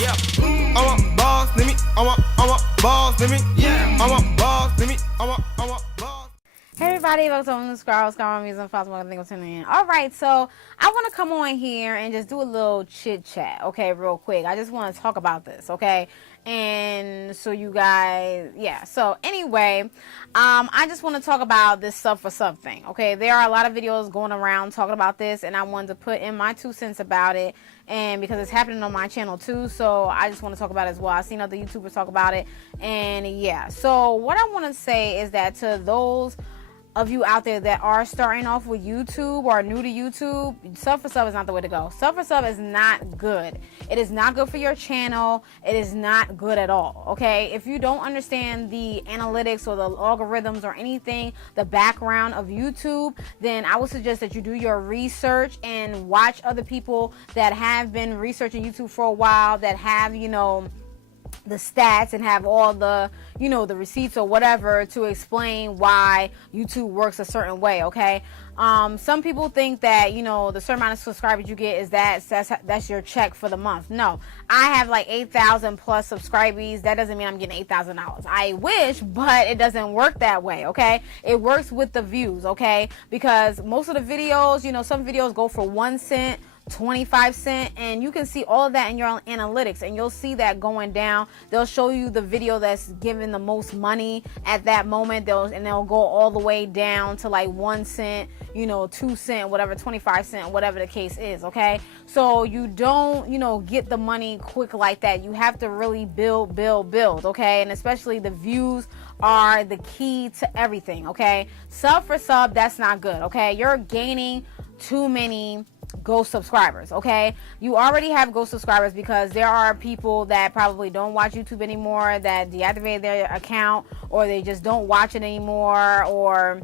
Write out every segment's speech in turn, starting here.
Yeah. I want balls, let me. I want balls, let me. Yeah. I want balls, let me. I want balls. Hey everybody, welcome to Scroll Music Possible. I think I'm tuning in. Alright, so I want to come on here and just do a little chit chat, okay, real quick. I just want to talk about this, okay? And so you guys, yeah. So anyway, I just want to talk about this sub for sub thing, okay? There are a lot of videos going around talking about this, and I wanted to put in my 2 cents about it. And because it's happening on my channel too, so I just want to talk about it as well. I've seen other YouTubers talk about it, and yeah. So what I want to say is that to those of you out there that are starting off with YouTube or new to YouTube, sub for sub is not the way to go. Sub for sub is not good. It is not good for your channel. It is not good at all, okay? If you don't understand the analytics or the algorithms or anything, the background of YouTube, then I would suggest that you do your research and watch other people that have been researching YouTube for a while, that have, you know, the stats and have all the, you know, the receipts or whatever to explain why YouTube works a certain way, okay? Some people think that, you know, the certain amount of subscribers you get is that's your check for the month. No, I have like 8,000 plus subscribers. That doesn't mean I'm getting $8,000. I wish, but it doesn't work that way, okay? It works with the views, okay? Because most of the videos, you know, some videos go for 1 cent, 25 cents, and you can see all of that in your analytics, and you'll see that going down. They'll show you the video that's giving the most money at that moment. They'll go all the way down to like 1 cent, you know, 2 cent, whatever, 25 cent, whatever the case is, okay? So you don't, you know, get the money quick like that. You have to really build, okay? And especially the views are the key to everything, okay? Sub for sub, that's not good, okay? You're gaining too many ghost subscribers, okay? You already have ghost subscribers because there are people that probably don't watch YouTube anymore, that deactivated their account, or they just don't watch it anymore, or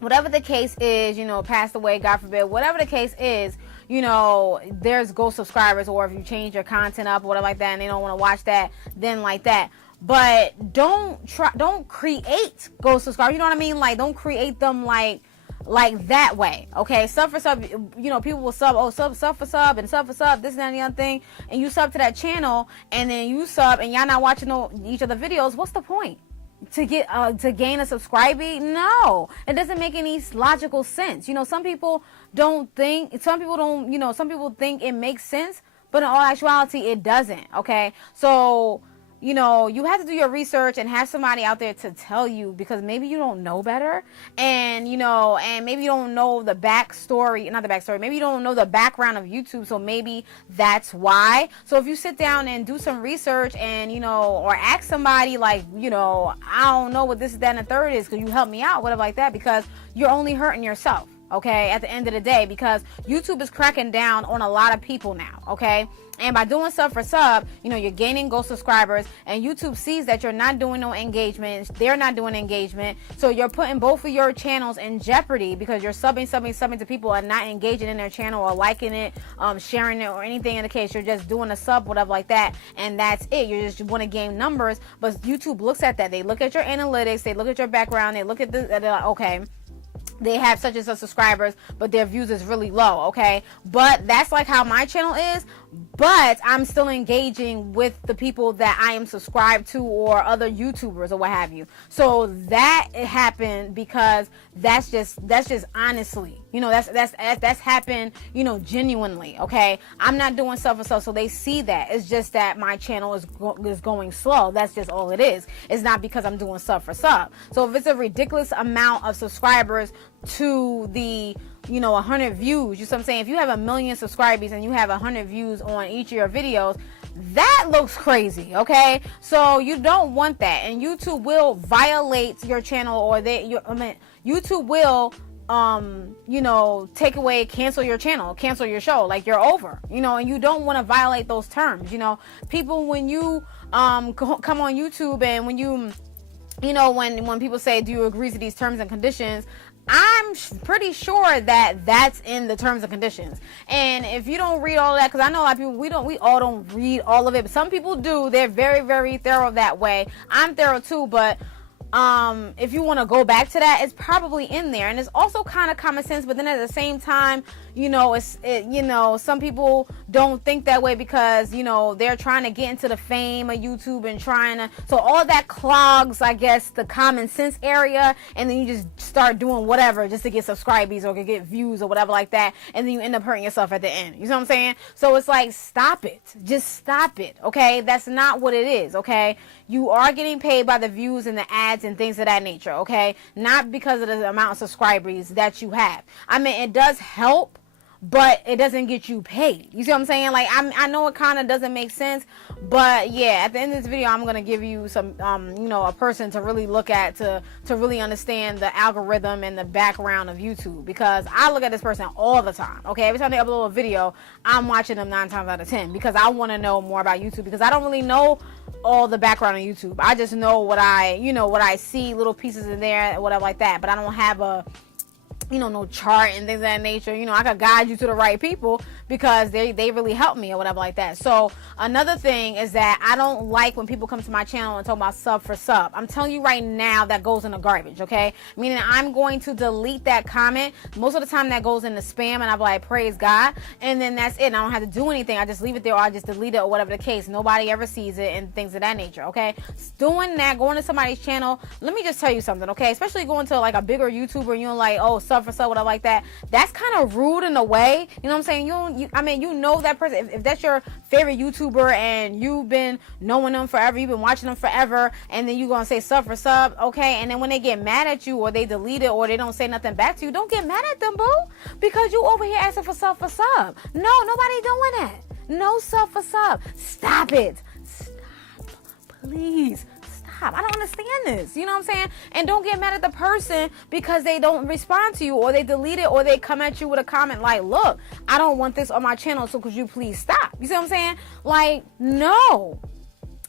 whatever the case is, you know, passed away, God forbid, whatever the case is, you know, there's ghost subscribers. Or if you change your content up or whatever like that and they don't want to watch that, then like that. But don't create ghost subscribers, you know what I mean? Like, don't create them like that way, okay? Sub for sub, you know, people will sub for sub, and sub for sub, this and that and the other thing, and you sub to that channel, and then you sub, and y'all not watching each other videos. What's the point? To get to gain a subscriber? No, it doesn't make any logical sense. You know, some people think it makes sense, but in all actuality, it doesn't, okay? So, you know, you have to do your research and have somebody out there to tell you, because maybe you don't know better, and, you know, and maybe you don't know the maybe you don't know the background of YouTube, so maybe that's why. So if you sit down and do some research and, you know, or ask somebody like, you know, I don't know what this, that, and the third is, could you help me out, whatever like that, because you're only hurting yourself, okay, at the end of the day, because YouTube is cracking down on a lot of people now, okay? And by doing sub for sub, you know, you're gaining ghost subscribers, and YouTube sees that you're not doing no engagement. They're not doing engagement. So you're putting both of your channels in jeopardy, because you're subbing to people and not engaging in their channel or liking it, sharing it, or anything in the case. You're just doing a sub, whatever like that, and that's it. You just want to gain numbers, but YouTube looks at that. They look at your analytics. They look at your background. They look at they're like, okay, they have such and such subscribers, but their views is really low, okay? But that's like how my channel is, but I'm still engaging with the people that I am subscribed to, or other YouTubers or what have you. So that happened because that's just honestly, you know, that's happened, you know, genuinely, okay? I'm not doing sub for sub, so they see that. It's just that my channel is going slow. That's just all it is. It's not because I'm doing sub for sub. So if it's a ridiculous amount of subscribers to the, you know, 100 views, you know what I'm saying? If you have 1 million subscribers and you have 100 views on each of your videos, that looks crazy, okay? So you don't want that, and YouTube will violate your channel, or YouTube will you know, take away, cancel your channel, cancel your show, like you're over, you know, and you don't want to violate those terms. You know, people, when you come on YouTube, and when you know, when people say, do you agree to these terms and conditions, I'm pretty sure that that's in the terms and conditions. And if you don't read all of that, because I know a lot of people, we all don't read all of it, but some people do. They're very, very thorough that way. I'm thorough too, but if you want to go back to that, it's probably in there. And it's also kind of common sense, but then at the same time, some people don't think that way because, they're trying to get into the fame of YouTube and so all that clogs, I guess, the common sense area, and then you just start doing whatever just to get subscribers or to get views or whatever like that, and then you end up hurting yourself at the end. You know what I'm saying? So it's like, stop it. Just stop it, okay? That's not what it is, okay? You are getting paid by the views and the ads and things of that nature, okay? Not because of the amount of subscribers that you have. I mean, it does help, but it doesn't get you paid. You see what I'm saying? Like, I know it kind of doesn't make sense, but yeah, at the end of this video, I'm going to give you some, a person to really look at to really understand the algorithm and the background of YouTube, because I look at this person all the time, okay? Every time they upload a video, I'm watching them 9 times out of 10 because I want to know more about YouTube, because I don't really know all the background on YouTube. I just know what I see, little pieces in there, whatever like that, but I don't have a no chart and things of that nature. I could guide you to the right people because they really help me or whatever like that. So another thing is that I don't like when people come to my channel and talk about sub for sub. I'm telling you right now, that goes in the garbage, okay? Meaning I'm going to delete that comment. Most of the time that goes in the spam, and I'll be like, praise God, and then that's it. And I don't have to do anything. I just leave it there, or I just delete it, or whatever the case. Nobody ever sees it and things of that nature, okay? Doing that, going to somebody's channel, let me just tell you something, okay? Especially going to like a bigger YouTuber and you're like, oh, sub for sub, whatever like that. That's kind of rude in a way. You know what I'm saying? You know that person. If that's your favorite YouTuber and you've been knowing them forever, you've been watching them forever, and then you're gonna say sub for sub, okay? And then when they get mad at you, or they delete it, or they don't say nothing back to you, don't get mad at them, boo, because you over here asking for sub for sub. No, nobody doing that. No sub for sub. Stop it. Stop, please. I don't understand this. You know what I'm saying? And don't get mad at the person because they don't respond to you, or they delete it, or they come at you with a comment like, look, I don't want this on my channel, so could you please stop? You see what I'm saying? Like, no.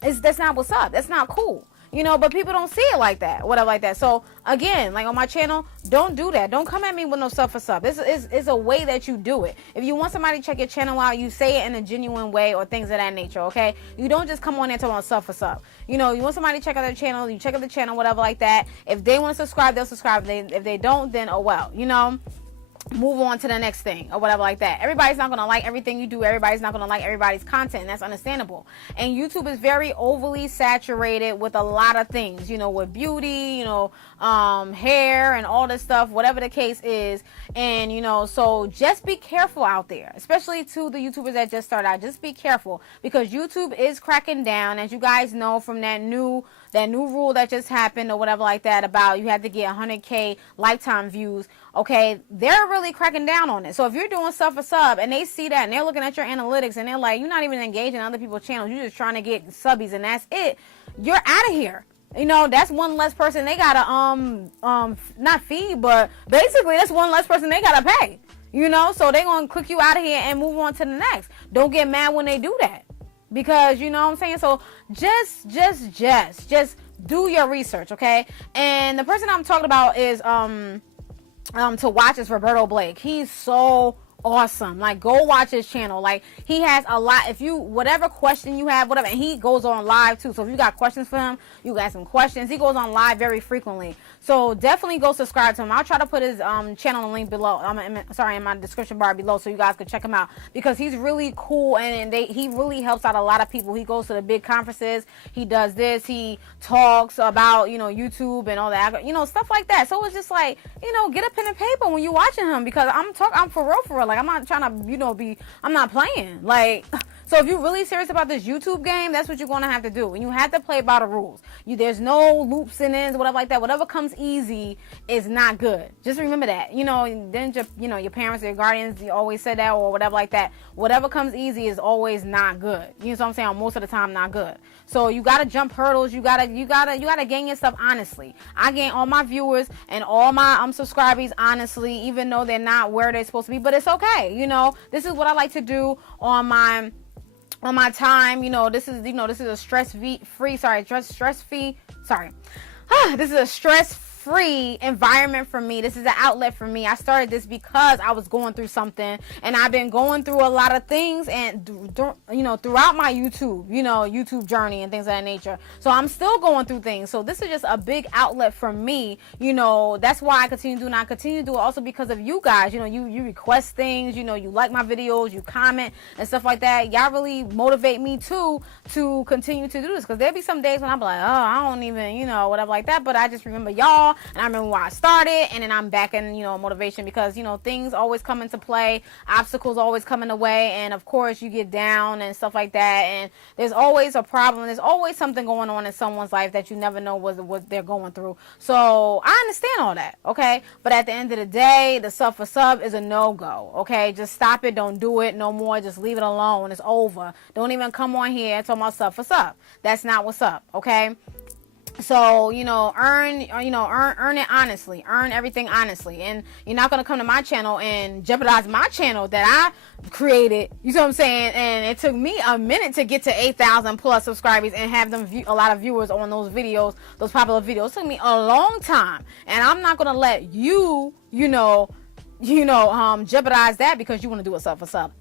That's not what's up. That's not cool. But people don't see it like that, whatever like that. So again, like on my channel, don't do that. Don't come at me with no sub for sub. This is a way that you do it. If you want somebody to check your channel out, you say it in a genuine way or things of that nature, okay? You don't just come on there and talk about sub for sub. You want somebody to check out their channel, you check out the channel, whatever like that. If they want to subscribe, they'll subscribe. If they don't, then oh well, move on to the next thing or whatever like that. Everybody's not going to like everything you do. Everybody's not going to like everybody's content, and that's understandable. And YouTube is very overly saturated with a lot of things, with beauty, hair and all this stuff, whatever the case is. And, so just be careful out there, especially to the YouTubers that just start out. Just be careful, because YouTube is cracking down, as you guys know, from that new rule that just happened or whatever like that, about you have to get 100K lifetime views. Okay, they're really cracking down on it. So if you're doing sub for sub and they see that and they're looking at your analytics and they're like, you're not even engaging other people's channels, you're just trying to get subbies and that's it, you're out of here. That's one less person they gotta not feed, but basically that's one less person they gotta pay. So they're gonna click you out of here and move on to the next. Don't get mad when they do that, because you know what I'm saying. So just do your research, okay? And the person I'm talking about is to watch is Roberto Blake. He's so awesome. Like, go watch his channel. Like, he has a lot. If you, whatever question you have, whatever, and he goes on live too. So if you got questions for him, you got some questions. He goes on live very frequently. So definitely go subscribe to him. I'll try to put his channel link below. In my description bar below, so you guys can check him out, because he's really cool and he really helps out a lot of people. He goes to the big conferences. He does this. He talks about YouTube and all that, stuff like that. So it's just like, get a pen and paper when you're watching him, because I'm for real. Like, I'm not trying to I'm not playing. Like, so if you're really serious about this YouTube game, that's what you're going to have to do. And you have to play by the rules. There's no loops and ends, whatever like that. Whatever comes easy is not good. Just remember that. Then your parents, your guardians, you always said that, or whatever like that. Whatever comes easy is always not good. You know what I'm saying? Most of the time, not good. So you gotta jump hurdles. You gotta gain your stuff honestly. I gain all my viewers and all my subscribers honestly, even though they're not where they're supposed to be. But it's okay. This is what I like to do on my time. This is a stress-free free environment for me. This is an outlet for me. I started this because I was going through something, and I've been going through a lot of things, and throughout my YouTube journey and things of that nature. So I'm still going through things. So this is just a big outlet for me. That's why I continue to do it. And I continue to do it also because of you guys. You request things. You like my videos, you comment and stuff like that. Y'all really motivate me too to continue to do this, because there'll be some days when I'm like, oh, I don't even, whatever like that. But I just remember y'all, and I remember why I started, and then I'm back in, motivation, because, things always come into play, obstacles always come in the way, and of course you get down and stuff like that, and there's always a problem, there's always something going on in someone's life that you never know what they're going through. So I understand all that, okay? But at the end of the day, the sub for sub is a no-go, okay? Just stop it, don't do it no more, just leave it alone, it's over. Don't even come on here and talk about sub for sub. That's not what's up, okay? So, earn it honestly. Earn everything honestly. And you're not going to come to my channel and jeopardize my channel that I created. You see what I'm saying? And it took me a minute to get to 8,000 plus subscribers and have them a lot of viewers on those videos, those popular videos. It took me a long time. And I'm not going to let you, jeopardize that because you want to do a sub for sub.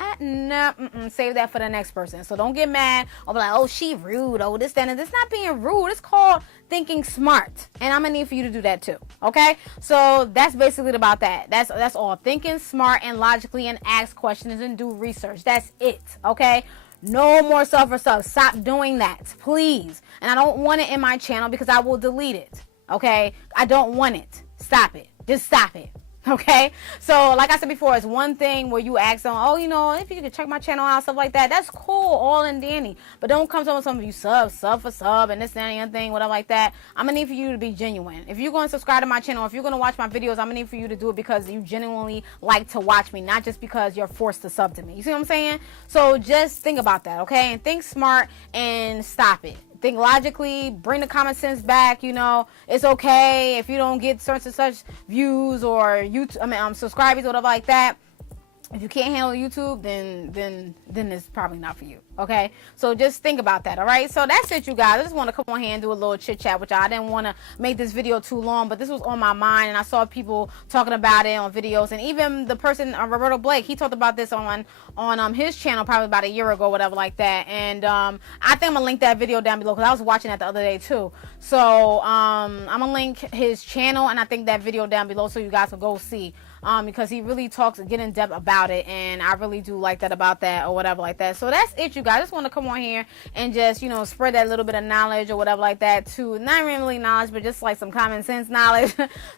Save that for the next person. So don't get mad or be like, oh, she rude, oh, this, that, and this. Not being rude. It's called thinking smart. And I'm going to need for you to do that too. Okay? So that's basically about that. That's all. Thinking smart and logically, and ask questions and do research. That's it. Okay? No more sub for sub. Stop doing that, please. And I don't want it in my channel because I will delete it. Okay? I don't want it. Stop it. Just stop it. Okay, so like I said before, it's one thing where you ask them, oh, if you could check my channel out, stuff like that. That's cool, all and dandy. But don't come to some of you sub for sub and this and that thing, whatever like that. I'm gonna need for you to be genuine. If you're gonna subscribe to my channel, if you're gonna watch my videos, I'm gonna need for you to do it because you genuinely like to watch me, not just because you're forced to sub to me. You see what I'm saying? So just think about that, okay? And think smart and stop it. Think logically, bring the common sense back. It's okay if you don't get such and such views or subscribers or whatever like that. If you can't handle YouTube, then it's probably not for you. Okay, so just think about that. All right, so that's it, you guys. I just want to come on here and do a little chit chat with y'all. I didn't want to make this video too long, but this was on my mind, and I saw people talking about it on videos, and even the person Roberto Blake, he talked about this on his channel probably about a year ago, whatever like that. And I think I'm gonna link that video down below because I was watching that the other day too. So I'm gonna link his channel, and I think that video down below so you guys can go see. Because he really talks and get in depth about it, and I really do like that about that or whatever like that. So that's it, you guys. I just want to come on here and just spread that little bit of knowledge or whatever like that, to not really knowledge, but just like some common sense knowledge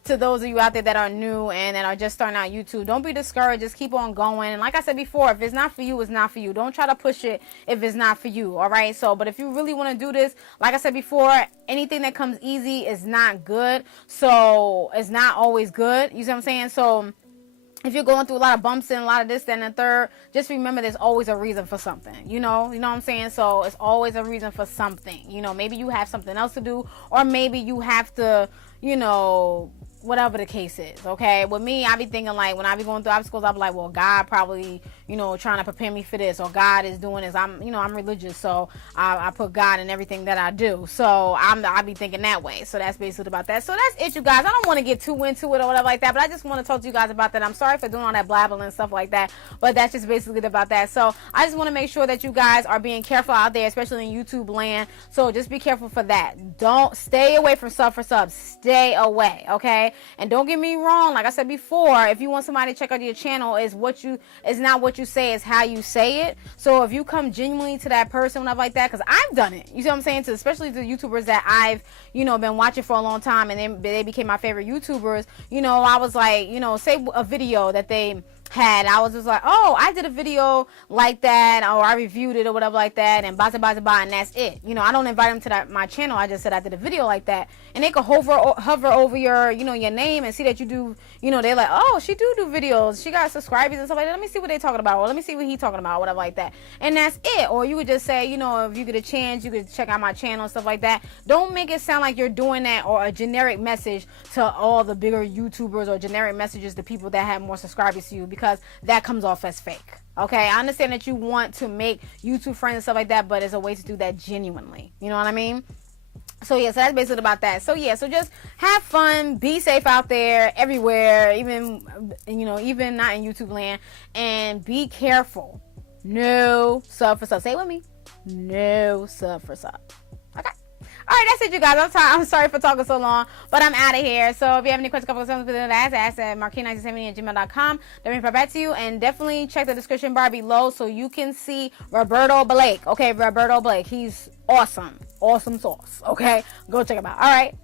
to those of you out there that are new and that are just starting out YouTube. Don't be discouraged, just keep on going. And like I said before, if it's not for you, it's not for you. Don't try to push it if it's not for you. All right, so but if you really want to do this, like I said before, anything that comes easy is not good. So it's not always good, you see what I'm saying? So if you're going through a lot of bumps and a lot of this, that, and the third, just remember there's always a reason for something. You know what I'm saying? So it's always a reason for something. Maybe you have something else to do, or maybe you have to, whatever the case is, okay? With me, I be thinking like, when I be going through obstacles, I be like, well, God probably, trying to prepare me for this, or God is doing this. I'm religious, so I put God in everything that I do. So I be thinking that way. So that's basically about that. So that's it, you guys. I don't want to get too into it or whatever like that, but I just want to talk to you guys about that. I'm sorry for doing all that blabbling and stuff like that, but that's just basically about that. So I just want to make sure that you guys are being careful out there, especially in YouTube land. So just be careful for that. Don't stay away from sub for sub. Stay away, okay? And don't get me wrong, like I said before, if you want somebody to check out your channel, it's not what you say, it's how you say it. So if you come genuinely to that person, whatever like that, because I've done it, you see what I'm saying, especially the YouTubers that I've been watching for a long time, and they became my favorite YouTubers. I was like, say a video that they had, I was just like, oh, I did a video like that, or I reviewed it or whatever like that, and and that's it. I don't invite them to my channel. I just said I did a video like that, and they could hover over your your name and see that you do. They're like, oh, she do videos, she got subscribers and stuff like that. Let me see what they talking about, or let me see what he talking about, whatever like that, and that's it. Or you would just say, if you get a chance, you could check out my channel and stuff like that. Don't make it sound like you're doing that, or a generic message to all the bigger YouTubers, or generic messages to people that have more subscribers to you, because that comes off as fake. Okay, I understand that you want to make YouTube friends and stuff like that, but it's a way to do that genuinely. You know what I mean? So yeah, so that's basically about that. So yeah, so just have fun, be safe out there, everywhere, even even not in YouTube land, and be careful. No sub for sub. Say it with me. No sub for sub. Okay. All right, that's it, you guys. I'm sorry for talking so long, but I'm out of here. So if you have any questions, couple of questions, ask at marquis1970@gmail.com. Let me reply back to you, and definitely check the description bar below so you can see Roberto Blake. Okay, Roberto Blake. He's awesome. Awesome sauce. Okay, go check him out. All right.